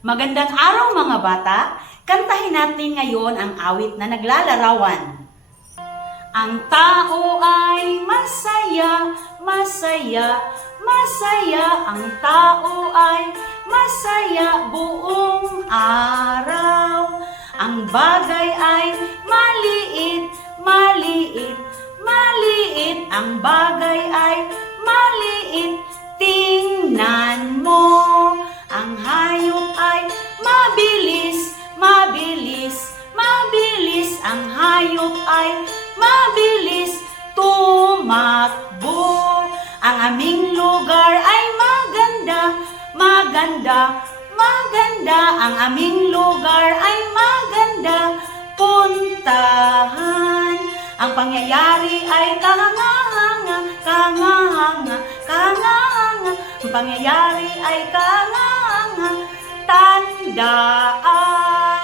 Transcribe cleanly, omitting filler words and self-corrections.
Magandang araw mga bata! Kantahin natin ngayon ang awit na naglalarawan. Ang tao ay masaya, masaya, masaya. Ang tao ay masaya buong araw. Ang bagay ay maliit, maliit, maliit. Ang bagay ay maliit, tingnan mo. Ang hayop ay mabilis, mabilis, mabilis. Ang hayop ay mabilis tumakbo. Ang aming lugar ay maganda, maganda, maganda. Ang aming lugar ay maganda, puntahan. Ang pangyayari ay kangahanga, kangahanga, kangahanga. Ang pangyayari ay kangahanga, tandaan.